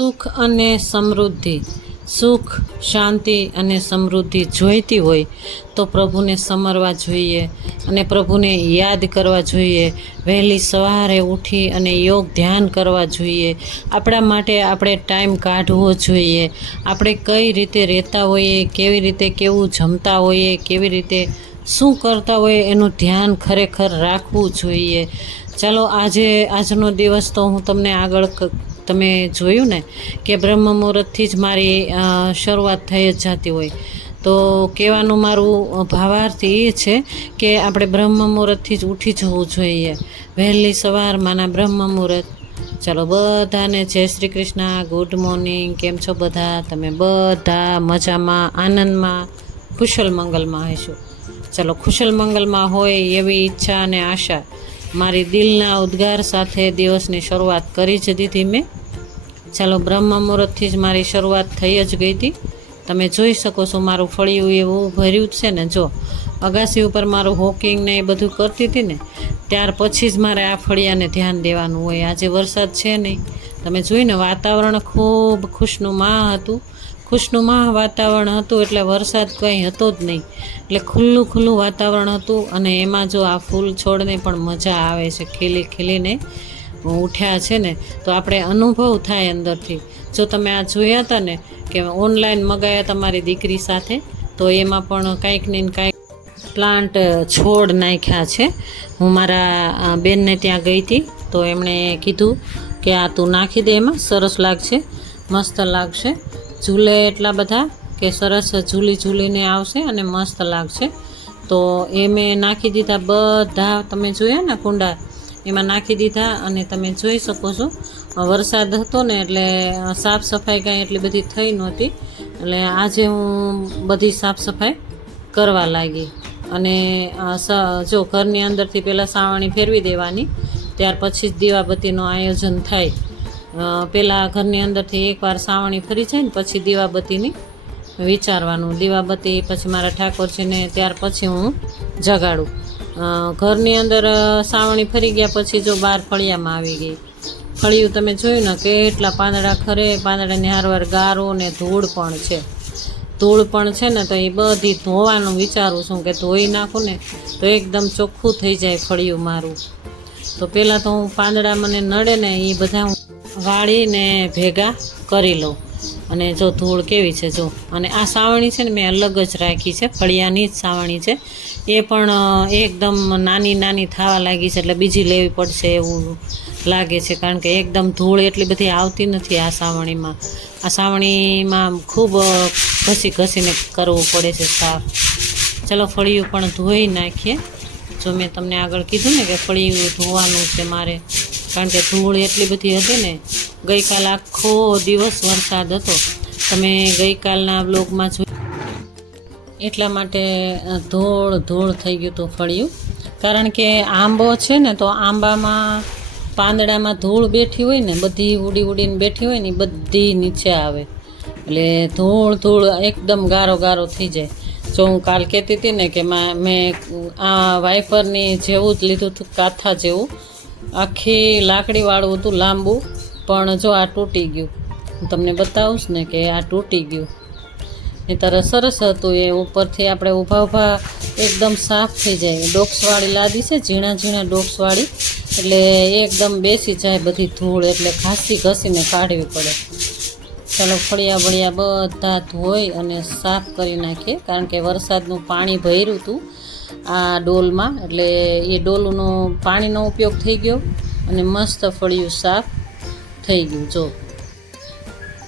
સુખ અને સમૃદ્ધિ, સુખ શાંતિ અને સમૃદ્ધિ જોઈતી હોય તો પ્રભુને સમરવા જોઈએ અને પ્રભુને યાદ કરવા જોઈએ. વહેલી સવારે ઉઠી અને યોગ ધ્યાન કરવા જોઈએ. આપણા માટે આપણે ટાઈમ કાઢવો જોઈએ. આપણે કઈ રીતે રહેતા હોઈએ, કેવી રીતે કેવું જમતા હોઈએ, કેવી રીતે શું કરતા હોઈએ એનું ધ્યાન ખરેખર રાખવું જોઈએ. ચાલો આજનો દિવસ તો હું તમને આગળ તમે જોયું ને કે બ્રહ્મ મુહૂર્તથી જ મારી શરૂઆત થઈ જ જતી હોય. તો કહેવાનું મારું ભાવાર્થ એ છે કે આપણે બ્રહ્મ મુહૂર્તથી જ ઉઠી જવું જોઈએ, વહેલી સવારમાંના બ્રહ્મ મુહૂર્ત. ચાલો બધાને જય શ્રી કૃષ્ણ, ગુડ મોર્નિંગ. કેમ છો બધા? તમે બધા મજામાં, આનંદમાં, કુશલ મંગલમાં હશો. ચાલો ખુશલ મંગલમાં હોય એવી ઈચ્છા અને આશા મારી દિલના ઉદ્ગાર સાથે દિવસની શરૂઆત કરી જ દીધી મેં. ચાલો બ્રહ્મ મુહૂર્તથી જ મારી શરૂઆત થઈ જ ગઈ હતી. તમે જોઈ શકો છો મારું ફળિયું એવું ભર્યું છે ને. જો અગાસી ઉપર મારું હોકિંગ ને એ બધું કરતી હતી ને, ત્યાર પછી જ મારે આ ફળિયાને ધ્યાન દેવાનું હોય. આજે વરસાદ છે નહીં, તમે જોઈને વાતાવરણ ખૂબ ખુશનુમા હતું. ખુશનુમા વાતાવરણ હતું એટલે વરસાદ કંઈ હતો જ નહીં. એટલે ખુલ્લું વાતાવરણ હતું અને એમાં જો આ ફૂલ છોડને પણ મજા આવે છે, ખીલીને ઉઠ્યા છે ને, તો આપણે અનુભવ થાય અંદરથી. જો તમે આ જોયા હતા ને કે ઓનલાઈન મગાયા તમારી દીકરી સાથે, તો એમાં પણ કાંઈક ને કાંઈક પ્લાન્ટ છોડ નાખ્યા છે. હું મારા બેનને ત્યાં ગઈ હતી તો એમણે કીધું કે આ તું નાખી દે, એમાં સરસ લાગશે, મસ્ત લાગશે. ઝૂલે એટલા બધા કે સરસ ઝૂલીને આવશે અને મસ્ત લાગશે. તો એ મેં નાખી દીધા બધા. તમે જોયા ને કુંડા, એમાં નાખી દીધા. અને તમે જોઈ શકો છો વરસાદ હતો ને એટલે સાફ સફાઈ કાંઈ એટલી બધી થઈ નહોતી. એટલે આજે હું બધી સાફ સફાઈ કરવા લાગી. અને જો ઘરની અંદરથી પહેલાં સાવરણી ફેરવી દેવાની, ત્યાર પછી જ દીવાબત્તીનું આયોજન થાય. પહેલાં ઘરની અંદરથી એકવાર સાવરણી ફરી જાય ને પછી દીવાબત્તીની વિચારવાનું. દીવાબત્તી પછી મારા ઠાકોરજીને ત્યાર પછી હું જગાડું. ઘરની અંદર સાવરણી ફરી ગયા પછી જો બહાર ફળિયામાં આવી ગઈ. ફળિયું તમે જોયું ને કેટલા પાંદડા ખરે, પાંદડાની હારવાર ગારો ને ધૂળ પણ છે. ધૂળ પણ છે ને, તો એ બધી ધોવાનું વિચારું છું કે ધોઈ નાખું ને તો એકદમ ચોખ્ખું થઈ જાય ફળિયું મારું. તો પહેલાં તો હું પાંદડા મને નડે ને એ બધા હું વાળીને ભેગા કરી લઉં. અને જો ધૂળ કેવી છે જો. અને આ સાવરણી છે ને મેં અલગ જ રાખી છે, ફળિયાની જ સાવરણી છે. એ પણ એકદમ નાની થવા લાગી છે, એટલે બીજી લેવી પડશે એવું લાગે છે. કારણ કે એકદમ ધૂળ એટલી બધી આવતી નથી આ સાવરણીમાં. આ સાવરણીમાં ખૂબ ઘસીને કરવું પડે છે સાફ. ચલો ફળિયું પણ ધોઈ નાખીએ. જો મેં તમને આગળ કીધું ને કે ફળિયું ધોવાનું છે મારે, કારણ કે ધૂળ એટલી બધી હતી ને. ગઈકાલ આખો દિવસ વરસાદ હતો, તમે ગઈકાલના બ્લોગમાં જોયું. એટલા માટે ધૂળ થઈ ગયું હતું ફળિયું. કારણ કે આંબો છે ને, તો આંબામાં પાંદડામાં ધૂળ બેઠી હોય ને, બધી ઉડીને બેઠી હોય ને, બધી નીચે આવે. એટલે ધૂળ એકદમ ગારો થઈ જાય. જો હું કાલ કહેતી હતી ને કે મેં આ વાઇપરની જેવું જ લીધું હતું, કાથા જેવું, આખી લાકડીવાળું હતું લાંબુ. પણ જો આ તૂટી ગયું. હું તમને બતાવું ને કે આ તૂટી ગયું. એ તરત સરસ હતું. એ ઉપરથી આપણે ઊભા એકદમ સાફ થઈ જાય. ડોક્સવાળી લાદી છે, ઝીણા ડોક્સવાળી, એટલે એકદમ બેસી જાય બધી ધૂળ, એટલે ઘસીને કાઢવી પડે. ચાલો ફળિયા બધા ધોઈ અને સાફ કરી નાખીએ. કારણ કે વરસાદનું પાણી ભર્યું હતું આ ડોલમાં, એટલે એ ડોલનો પાણીનો ઉપયોગ થઈ ગયો અને મસ્ત ફળિયું સાફ થઈ ગયું. જો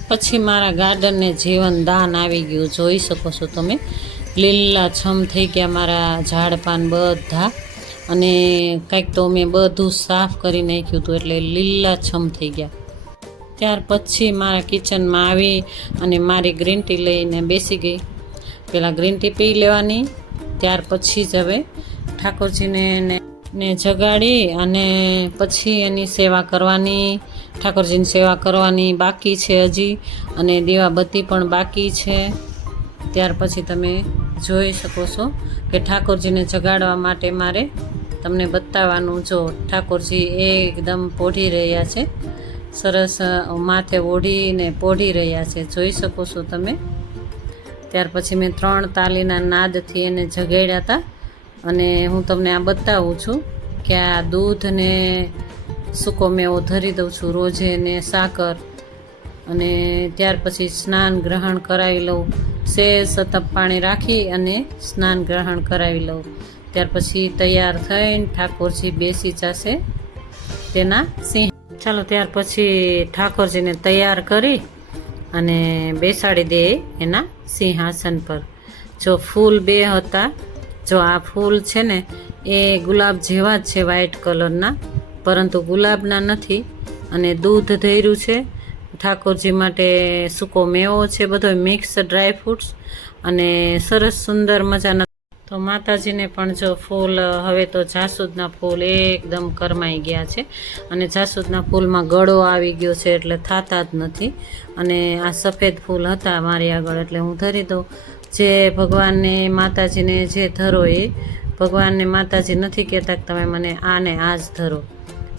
પછી મારા ગાર્ડનને જીવનદાન આવી ગયું, જોઈ શકો છો તમે. લીલાછમ થઈ ગયા મારા ઝાડપાન બધા. અને કંઈક તો મેં બધું સાફ કરી નાખ્યું હતું, એટલે લીલાછમ થઈ ગયા. ત્યાર પછી મારા કિચનમાં આવી અને મારી ગ્રીન ટી લઈને બેસી ગઈ. પહેલાં ગ્રીન ટી પી લેવાની, ત્યાર પછી જ હવે ઠાકોરજીને જગાડી અને પછી એની સેવા કરવાની. ઠાકોરજીની સેવા કરવાની બાકી છે હજી, અને દીવાબત્તી પણ બાકી છે. ત્યાર પછી તમે જોઈ શકો છો કે ઠાકોરજીને જગાડવા માટે મારે તમને બતાવવાનું. જો ઠાકોરજી એકદમ પોઢી રહ્યા છે. સરસ માથે ઓઢીને પોઢી રહ્યા છે, જોઈ શકો છો તમે. ત્યાર પછી મેં 3 તાલીના નાદથી એને જગાડ્યા હતા. અને હું તમને આ બતાવું છું કે આ દૂધ ને સૂકો મેવો ધરી દઉં છું રોજે, ને સાકર. અને ત્યાર પછી સ્નાન ગ્રહણ કરાવી લઉં, સતપ પાણી રાખી અને સ્નાન ગ્રહણ કરાવી લઉં. ત્યાર પછી તૈયાર થઈને ઠાકોરજી બેસી જશે તેના સિંહ. ચાલો, ત્યાર પછી ઠાકોરજીને તૈયાર કરી અને બેસાડી દે એના સિંહાસન પર. જો ફૂલ 2 હતા, જો આ ફૂલ છે ને એ ગુલાબ જેવા જ છે, વ્હાઈટ કલરના, પરંતુ ગુલાબના નથી. અને દૂધ ધર્યું છે ઠાકોરજી માટે, સૂકો મેવો છે, બધો મિક્સ ડ્રાય ફ્રૂટ્સ, અને સરસ સુંદર મજાના. તો માતાજીને પણ જો ફૂલ, હવે તો જાસૂદના ફૂલ એકદમ કરમાઈ ગયા છે, અને જાસૂદના ફૂલમાં ગળો આવી ગયો છે એટલે થતા જ નથી. અને આ સફેદ ફૂલ હતા મારી આગળ એટલે હું ધરી દઉં. જે ભગવાનને માતાજીને જે ધરો એ ભગવાનને માતાજી નથી કહેતા કે તમે મને આને આ જ ધરો,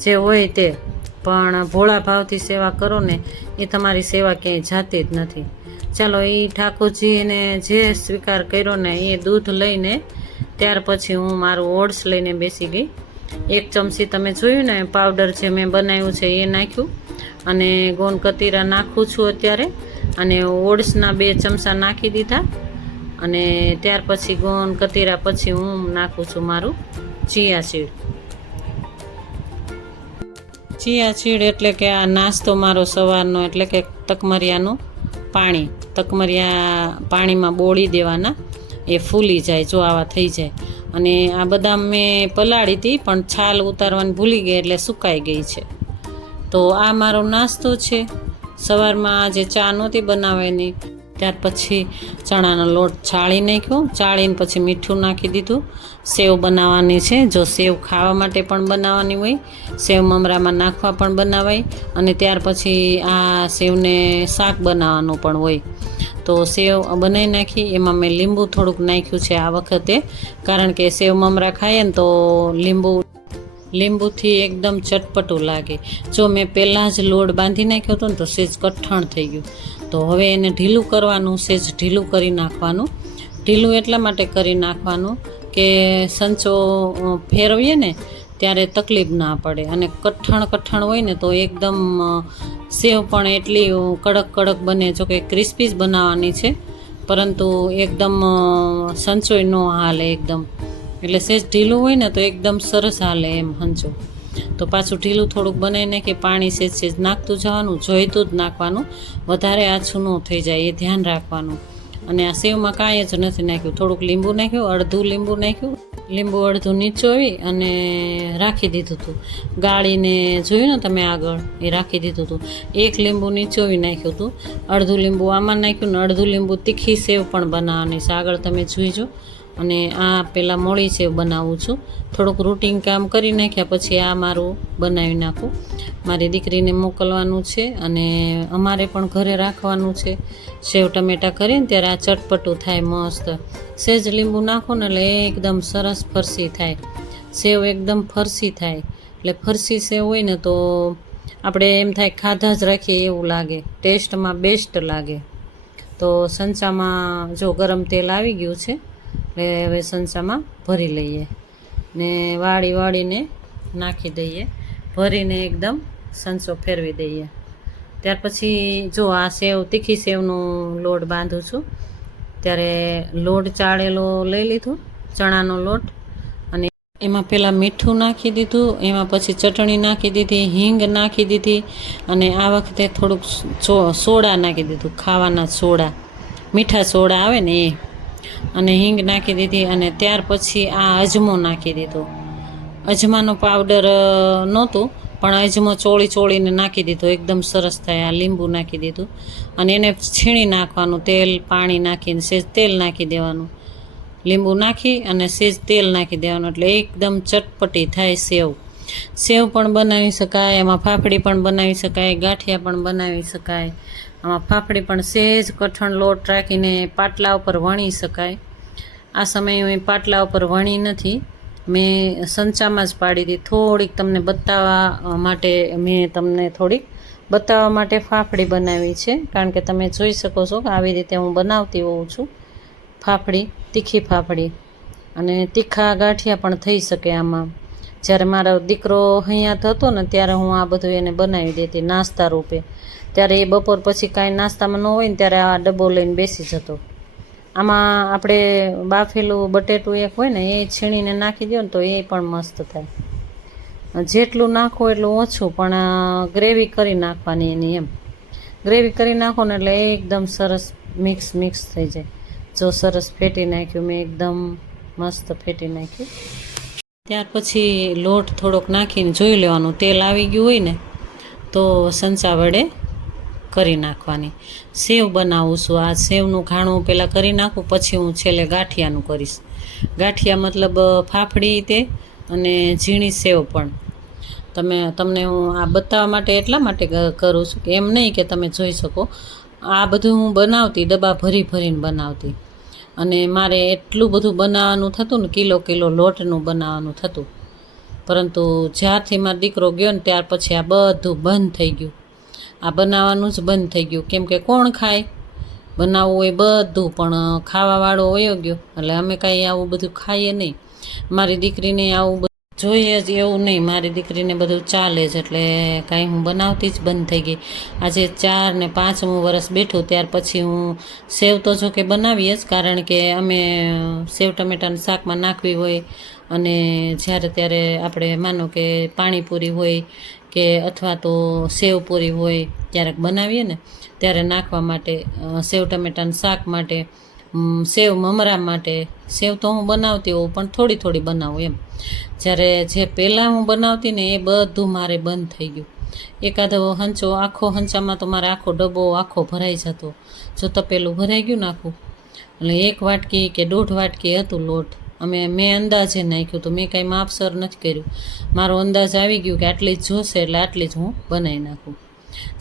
જે હોય તે. પણ ભોળા ભાવથી સેવા કરો ને એ તમારી સેવા ક્યાંય જાતી જ નથી. ચાલો, એ ઠાકોરજીને જે સ્વીકાર કર્યો ને એ દૂધ લઈને ત્યાર પછી હું મારું ઓટ્સ લઈને બેસી ગઈ. 1 ચમચી તમે જોયું ને પાવડર જે મેં બનાવ્યું છે એ નાખ્યું, અને ગોન કતીરા નાખું છું અત્યારે. અને ઓટ્સના 2 ચમચા નાખી દીધા. અને ત્યાર પછી ગોન કતીરા પછી હું નાખું છું મારું ચિયા સીડ. ચિયા સીડ એટલે કે આ નાસ્તો મારો સવારનો, એટલે કે તકમરિયાનું પાણી. તકમરિયા પાણીમાં બોળી દેવાના, એ ફૂલી જાય, જો આવા થઈ જાય. અને આ બદામ મેં પલાળી હતી પણ છાલ ઉતારવાની ભૂલી ગઈ એટલે સુકાઈ ગઈ છે. તો આ મારો નાસ્તો છે સવારમાં. આજે ચા નહોતી બનાવવાની. ત્યાર પછી ચણાનો લોટ ચાળી નાખ્યો, ચાળીને પછી મીઠું નાખી દીધું. સેવ બનાવવાની છે, જો સેવ ખાવા માટે પણ બનાવવાની હોય, સેવ મમરામાં નાખવા પણ બનાવાય. અને ત્યાર પછી આ સેવને શાક બનાવવાનું પણ હોય. તો સેવ બનાવી નાખી, એમાં મેં લીંબુ થોડુંક નાખ્યું છે આ વખતે, કારણ કે સેવ મમરા ખાઈએ ને તો લીંબુથી એકદમ ચટપટું લાગે. જો મેં પહેલાં જ લોટ બાંધી નાખ્યો હતો ને તો સેજ કઠણ થઈ ગયું. તો હવે એને ઢીલું કરવાનું, સેજ ઢીલું કરી નાખવાનું. ઢીલું એટલા માટે કરી નાખવાનું કે સંચો ફેરવીએ ને ત્યારે તકલીફ ના પડે. અને કઠણ હોય ને તો એકદમ સેવ પણ એટલી કડક બને. જો કે ક્રિસ્પી જ બનાવવાની છે, પરંતુ એકદમ સંચોય ન હાલે એકદમ. એટલે સેજ ઢીલું હોય ને તો એકદમ સરસ હાલે એમ હંચો. તો પાછું ઢીલું થોડુંક બનાવી નાખી, પાણી સેજ નાખતું જવાનું, જોઈતું જ નાખવાનું, વધારે આછું ન થઈ જાય એ ધ્યાન રાખવાનું. અને આ સેવમાં કાંઈ જ નથી નાખ્યું, થોડુંક લીંબુ નાખ્યું, અડધું લીંબુ નાખ્યું. લીંબુ અડધું નીચોવી અને રાખી દીધું હતું, ગાળીને જોયું ને તમે આગળ, એ રાખી દીધું હતું. 1 લીંબુ નીચોવી નાખ્યું હતું, અડધું લીંબુ આમાં નાખ્યું, ને અડધું લીંબુ તીખી સેવ પણ બનાવવાની છે, આગળ તમે જોઈજો. અને આ પહેલાં મોળી સેવ બનાવું છું. થોડુંક રૂટિન કામ કરી નાખ્યા પછી આ મારું બનાવી નાખું. મારી દીકરીને મોકલવાનું છે અને અમારે પણ ઘરે રાખવાનું છે. સેવ ટમેટા કરીને ત્યારે આ ચટપટું થાય મસ્ત. સેજ લીંબુ નાખો ને એટલે એકદમ સરસ ફરસી થાય, સેવ એકદમ ફરસી થાય. એટલે ફરસી સેવ હોય ને તો આપણે એમ થાય ખાધા જ રાખીએ એવું લાગે, ટેસ્ટમાં બેસ્ટ લાગે. તો સંચામાં જો ગરમ તેલ આવી ગયું છે, એટલે હવે સંચામાં ભરી લઈએ ને વાળીને નાખી દઈએ, ભરીને એકદમ સંચો ફેરવી દઈએ. ત્યાર પછી જો આ સેવ, તીખી સેવનું લોટ બાંધું છું. ત્યારે લોટ ચાળેલો લઈ લીધો, ચણાનો લોટ, અને એમાં પહેલાં મીઠું નાખી દીધું, એમાં પછી ચટણી નાખી દીધી, હિંગ નાખી દીધી, અને આ વખતે થોડુંક સોડા નાખી દીધું, ખાવાના સોડા, મીઠા સોડા આવે ને એ, અને હિંગ નાખી દીધી. અને ત્યાર પછી આ અજમો નાખી દીધો. અજમાનો પાવડર નહોતું પણ અજમો ચોળીને નાખી દીધો, એકદમ સરસ થાય. આ લીંબુ નાખી દીધું અને એને છીણી નાખવાનું, તેલ પાણી નાખીને સેજ તેલ નાખી દેવાનું, લીંબુ નાખી અને સેજ તેલ નાખી દેવાનું, એટલે એકદમ ચટપટી થાય સેવ. સેવ પણ બનાવી શકાય, એમાં ફાફડી પણ બનાવી શકાય, ગાંઠિયા પણ બનાવી શકાય. આમાં ફાફડી પણ સેજ કઠણ લોટ રાખીને પાટલા ઉપર વણી શકાય. આ સમયે મેં પાટલા ઉપર વણી નથી, મેં સંચામાં જ પાડી હતી. થોડીક તમને બતાવવા માટે મેં તમને થોડીક બતાવવા માટે ફાફડી બનાવી છે, કારણ કે તમે જોઈ શકો છો કે આવી રીતે હું બનાવતી હોઉં છું ફાફડી, તીખી ફાફડી. અને તીખા ગાંઠિયા પણ થઈ શકે આમાં. જ્યારે મારો દીકરો હૈયાત હતો ને ત્યારે હું આ બધું એને બનાવી દેતી નાસ્તા રૂપે. ત્યારે એ બપોર પછી કાંઈ નાસ્તામાં ન હોય ને ત્યારે આ ડબ્બો લઈને બેસી જતો. આમાં આપણે બાફેલું બટેટું એક હોય ને એ છીણીને નાખી દો ને તો એ પણ મસ્ત થાય. જેટલું નાખો એટલું ઓછું, પણ ગ્રેવી કરી નાખવાની એની એમ. ગ્રેવી કરી નાખો ને એટલે એકદમ સરસ મિક્સ થઈ જાય. જો સરસ ફેટી નાખ્યું મેં, એકદમ મસ્ત ફેટી નાખ્યું. ત્યાર પછી લોટ થોડોક નાખીને જોઈ લેવાનું, તેલ આવી ગયું હોય ને તો સંચા વડે કરી નાખવાની. સેવ બનાવું છું, આ સેવનું ઘાણું પહેલાં કરી નાખું, પછી હું છેલ્લે ગાંઠિયાનું કરીશ. ગાંઠિયા મતલબ ફાફડી તે અને ઝીણી સેવ પણ. તમને હું આ બતાવવા માટે એટલા માટે કરું છું કે એમ નહીં કે તમે જોઈ શકો. આ બધું હું બનાવતી, ડબ્બા ભરીને બનાવતી. અને મારે એટલું બધું બનાવવાનું થતું ને, કિલો લોટનું બનાવવાનું થતું. પરંતુ જ્યારથી મારો દીકરો ગયો ને ત્યાર પછી આ બધું બંધ થઈ ગયું. આ બનાવવાનું જ બંધ થઈ ગયું, કેમ કે કોણ ખાય? બનાવવું હોય બધું, પણ ખાવાવાળો વયો ગયો એટલે અમે કાંઈ આવું બધું ખાઈએ નહીં. મારી દીકરીને આવું બધું જોઈએ જ એવું નહીં, મારી દીકરીને બધું ચાલે જ, એટલે કાંઈ હું બનાવતી જ બંધ થઈ ગઈ. આજે 4 ને 5મું વરસ બેઠું ત્યાર પછી હું સેવ તો જો કે બનાવીએ જ, કારણ કે અમે સેવ ટમેટાનું શાકમાં નાખવી હોય, અને જ્યારે ત્યારે આપણે માનો કે પાણીપુરી હોય કે અથવા તો સેવપુરી હોય ક્યારેક બનાવીએ ને ત્યારે નાખવા માટે, સેવ ટમેટાનું શાક માટે, સેવ મમરા માટે સેવ તો હું બનાવતી હોઉં, પણ થોડી બનાવું એમ. જ્યારે જે પહેલાં હું બનાવતી ને એ બધું મારે બંધ થઈ ગયું. એકાદો હંચો, આખો હંચામાં તો મારે આખો ડબ્બો આખો ભરાઈ જતો. જો તપેલું ભરાઈ ગયું નાખું એટલે 1 વાટકી કે 1.5 વાટકી હતું લોટ. મેં અંદાજે નાખ્યું, તો મેં કાંઈ માપસર નથી કર્યું. મારો અંદાજ આવી ગયું કે આટલી જ જોશે એટલે આટલી જ હું બનાવી નાખું.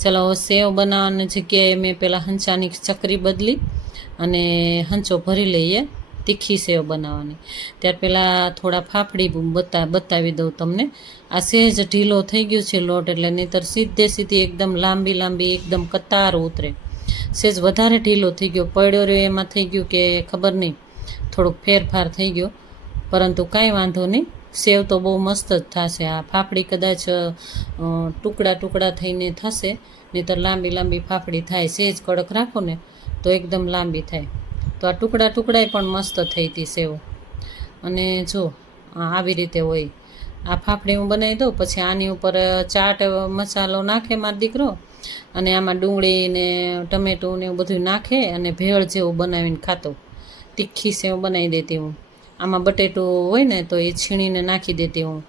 ચાલો હવે સેવ બનાવવાની જગ્યાએ મેં પહેલાં હંચાની ચકરી બદલી અને હંચો ભરી લઈએ તીખી સેવ બનાવવાની. ત્યાર પહેલાં થોડા ફાફડી બતાવી દઉં તમને. આ સહેજ ઢીલો થઈ ગયો છે લોટ, એટલે નહીંતર સીધી એકદમ લાંબી એકદમ કતાર ઉતરે. સહેજ વધારે ઢીલો થઈ ગયો, પડ્યો રહ્યો એમાં થઈ ગયું કે ખબર નહીં, થોડોક ફેરફાર થઈ ગયો. પરંતુ કાંઈ વાંધો નહીં, સેવ તો બહુ મસ્ત જ થશે. આ ફાફડી કદાચ ટુકડા થઈને થશે, નહીંતર લાંબી ફાફડી થાય. સહેજ કડક રાખો ને તો એકદમ લાંબી થાય. તો આ ટુકડાય પણ મસ્ત થઈ હતી સેવ. અને જો આવી રીતે હોય. આ ફાફડી હું બનાવી દઉં, પછી આની ઉપર ચાટ મસાલો નાખે મારો દીકરો, અને આમાં ડુંગળી ને ટમેટું ને એવું બધું નાખે અને ભેળ જેવું બનાવીને ખાતો. તીખી સેવ બનાવી દેતી હું. આમાં બટેટું હોય ને તો એ છીણીને નાખી દેતી હું,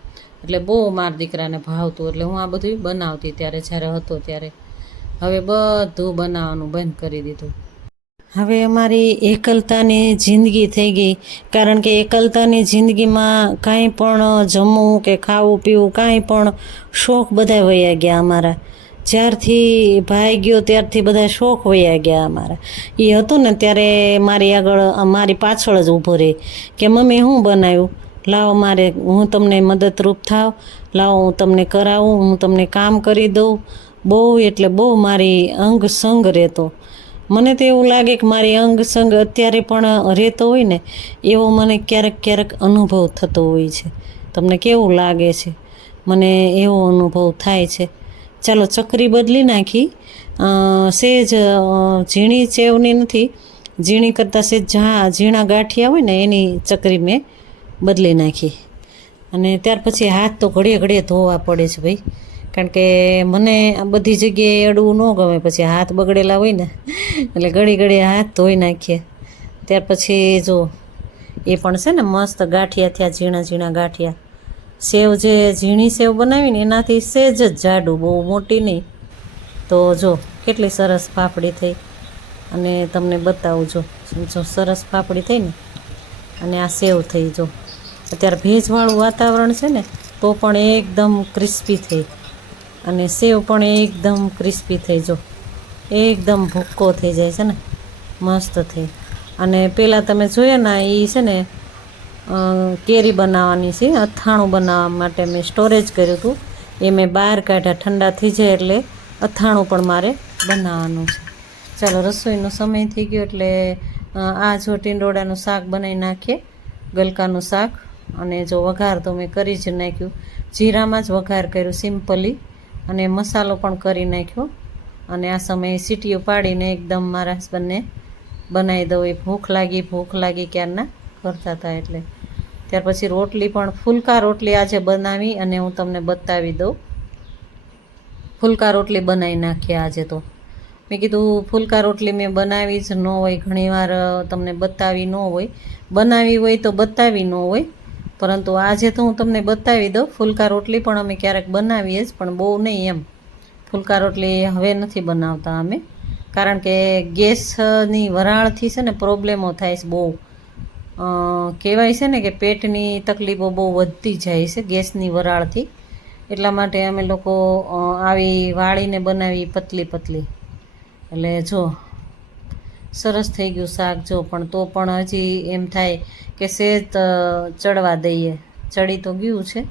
એટલે બહુ મારા દીકરાને ભાવતું. એટલે હું આ બધું બનાવતી ત્યારે, જ્યારે હતો ત્યારે. હવે બધું બનાવવાનું બંધ કરી દીધું. હવે અમારી એકલતાની જિંદગી થઈ ગઈ, કારણ કે એકલતાની જિંદગીમાં કાંઈ પણ જમવું કે ખાવું પીવું કાંઈ પણ શોખ બધા વયા ગયા અમારા. જ્યારથી ભાઈ ગયો ત્યારથી બધા શોખ વયા ગયા અમારા. એ હતું ને ત્યારે મારી પાછળ જ ઊભો રહે કે મમ્મી શું બનાવ્યું, લાવો હું તમને મદદરૂપ થાવ, લાવો હું તમને કરાવું, હું તમને કામ કરી દઉં. બહુ એટલે બહુ મારી અંગ સંગ રહેતો. મને તો એવું લાગે કે મારી અંગ સંગ અત્યારે પણ રહેતો હોય ને એવો મને ક્યારેક અનુભવ થતો હોય છે. તમને કેવું લાગે છે? મને એવો અનુભવ થાય છે. ચાલો ચકરી બદલી નાખી, સહેજ ઝીણી સેવની નથી, ઝીણી કરતાં સહેજ ઝીણા ગાંઠિયા હોય ને એની ચકરી મેં બદલી નાખી. અને ત્યાર પછી હાથ તો ઘડીએ ધોવા પડે છે ભાઈ, કારણ કે મને આ બધી જગ્યાએ અડવું ન ગમે. પછી હાથ બગડેલા હોય ને એટલે ઘડી હાથ ધોઈ નાખીએ. ત્યાર પછી જો એ પણ છે ને મસ્ત ગાંઠિયા થયા, ઝીણા ગાંઠિયા. સેવ જે ઝીણી સેવ બનાવીને એનાથી સહેજ જ જાડું, બહુ મોટી નહીં. તો જો કેટલી સરસ ફાફડી થઈ. અને તમને બતાવું જો સરસ ફાફડી થઈ ને, અને આ સેવ થઈ. જો અત્યારે ભેજવાળું વાતાવરણ છે ને તો પણ એકદમ ક્રિસ્પી થઈ, અને સેવ પણ એકદમ ક્રિસ્પી થઈ. જો એકદમ ભૂક્કો થઈ જાય છે ને, મસ્ત થઈ. અને પહેલાં તમે જોઈએ ને એ છે ને કેરી બનાવવાની છે, અથાણું બનાવવા માટે મેં સ્ટોરેજ કર્યું હતું. એ મેં બહાર કાઢ્યા, ઠંડા થઈ જાય એટલે અથાણું પણ મારે બનાવવાનું છે. ચાલો રસોઈનો સમય થઈ ગયો એટલે આ જો ટીંડોળાનું શાક બનાવી નાખીએ, ગલકાનું શાક. અને જો વઘાર તો મેં કરી જ નાખ્યું, જીરામાં જ વઘાર કર્યું સિમ્પલી, અને મસાલો પણ કરી નાખ્યો. અને આ સમયે સીટીઓ પાડીને એકદમ મારા હસબન્ડને બનાવી દઉં. એ ભૂખ લાગી ક્યારના કરતા હતા એટલે. ત્યાર પછી રોટલી પણ ફુલકા રોટલી આજે બનાવી અને હું તમને બતાવી દઉં. ફુલકા રોટલી બનાવી નાખ્યા આજે તો. મેં કીધું ફુલકા રોટલી મેં બનાવી જ ન હોય, ઘણીવાર તમને બતાવી ન હોય, બનાવી હોય તો બતાવી ન હોય, પરંતુ આજે તો હું તમને બતાવી દઉં. ફુલકા રોટલી પણ અમે ક્યારેક બનાવીએ જ, પણ બહુ નહીં એમ. ફુલકા રોટલી હવે નથી બનાવતા અમે, કારણ કે ગેસની વરાળથી છે ને પ્રોબ્લેમો થાય છે બહુ. કહેવાય છે ને કે પેટની તકલીફો બહુ વધતી જાય છે ગેસની વરાળથી. એટલા માટે અમે લોકો આવી વાળીને બનાવી પતલી પતલી. એટલે જો સરસ થઈ ગયું શાક જો, પણ તો પણ હજી એમ થાય કે સેજ ચડવા દઈએ. ચડી તો ગયું છે,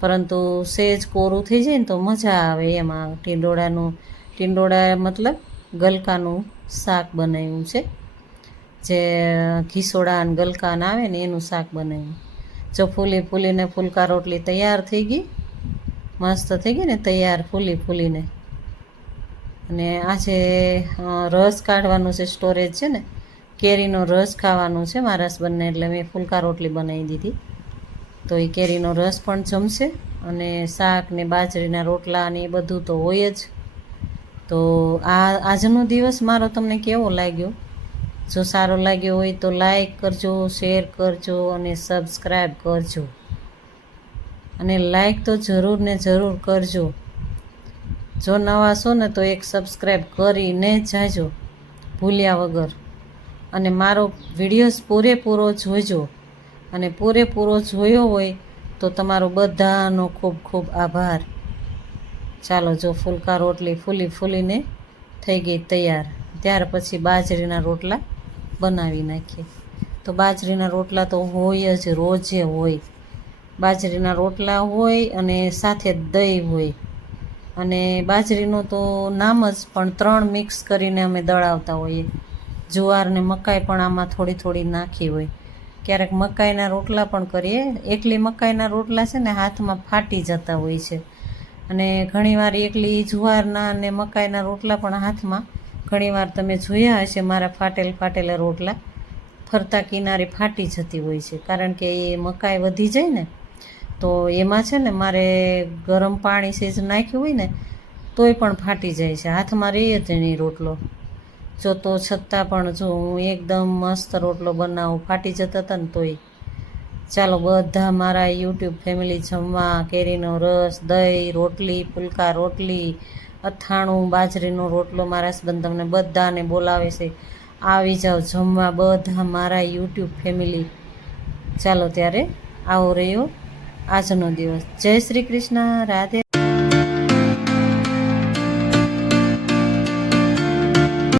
પરંતુ સેજ કોરું થઈ જાય ને તો મજા આવે એમાં. ટીંડોળા મતલબ ગલકાનું શાક બનાવ્યું છે, જે ઘીસોડા અને ગલકાન આવે ને એનું શાક બનાવ્યું. જો ફૂલીને ફુલકા રોટલી તૈયાર થઈ ગઈ, મસ્ત થઈ ગઈ ને તૈયાર ફૂલીને. અને આજે રસ કાઢવાનું છે, સ્ટોરેજ છે ને, કેરીનો રસ ખાવાનો છે મારા હસબન્ડને, એટલે મેં ફુલકા રોટલી બનાવી દીધી. તો એ કેરીનો રસ પણ જમશે, અને શાક ને બાજરીના રોટલા ને એ બધું તો હોય જ. તો આજનો દિવસ મારો તમને કેવો લાગ્યો? જો સારો લાગ્યો હોય તો લાઈક કરજો, શેર કરજો અને સબસ્ક્રાઈબ કરજો. અને લાઈક તો જરૂર ને જરૂર કરજો. જો નવા છો ને તો એક સબસ્ક્રાઈબ કરીને જાજો ભૂલ્યા વગર. અને મારો વિડીયોઝ પૂરેપૂરો જોજો, અને પૂરેપૂરો જોયો હોય તો તમારો બધાનો ખૂબ ખૂબ આભાર. ચાલો જો ફુલકા રોટલી ફૂલીને થઈ ગઈ તૈયાર. ત્યાર પછી બાજરીના રોટલા બનાવી નાખીએ. તો બાજરીના રોટલા તો હોય જ, રોજે હોય. બાજરીના રોટલા હોય અને સાથે દહીં હોય. અને બાજરીનું તો નામ જ, પણ 3 મિક્સ કરીને અમે દળાવતા હોઈએ. જુવાર ને મકાઈ પણ આમાં થોડી નાખી હોય. ક્યારેક મકાઈના રોટલા પણ કરીએ. એકલી મકાઈના રોટલા છે ને હાથમાં ફાટી જતા હોય છે, અને ઘણીવાર એકલી જુવારના અને મકાઈના રોટલા પણ હાથમાં, ઘણીવાર તમે જોયા હશે મારા ફાટેલા રોટલા ફરતા કિનારે ફાટી જતી હોય છે, કારણ કે એ મકાઈ વધી જાય ને તો એમાં છે ને મારે ગરમ પાણી સેજ નાખ્યું હોય ને તોય પણ ફાટી જાય છે, હાથમાં રહે જ નહીં રોટલો. જો તો છતાં પણ જો હું એકદમ મસ્ત રોટલો બનાવું, ફાટી જતા હતા ને તોય. ચાલો બધા મારા યુટ્યુબ ફેમિલી જમવા, કેરીનો રસ, દહીં, રોટલી, ફુલકા રોટલી, અથાણું, બાજરીનો રોટલો, મારા હસબન્ડ તમને બધાને બોલાવે છે, આવી જાઓ જમવા બધા મારા યુટ્યુબ ફેમિલી. ચાલો ત્યારે આવો રહ્યો આજનો દિવસ. જય શ્રી કૃષ્ણ, રાધે.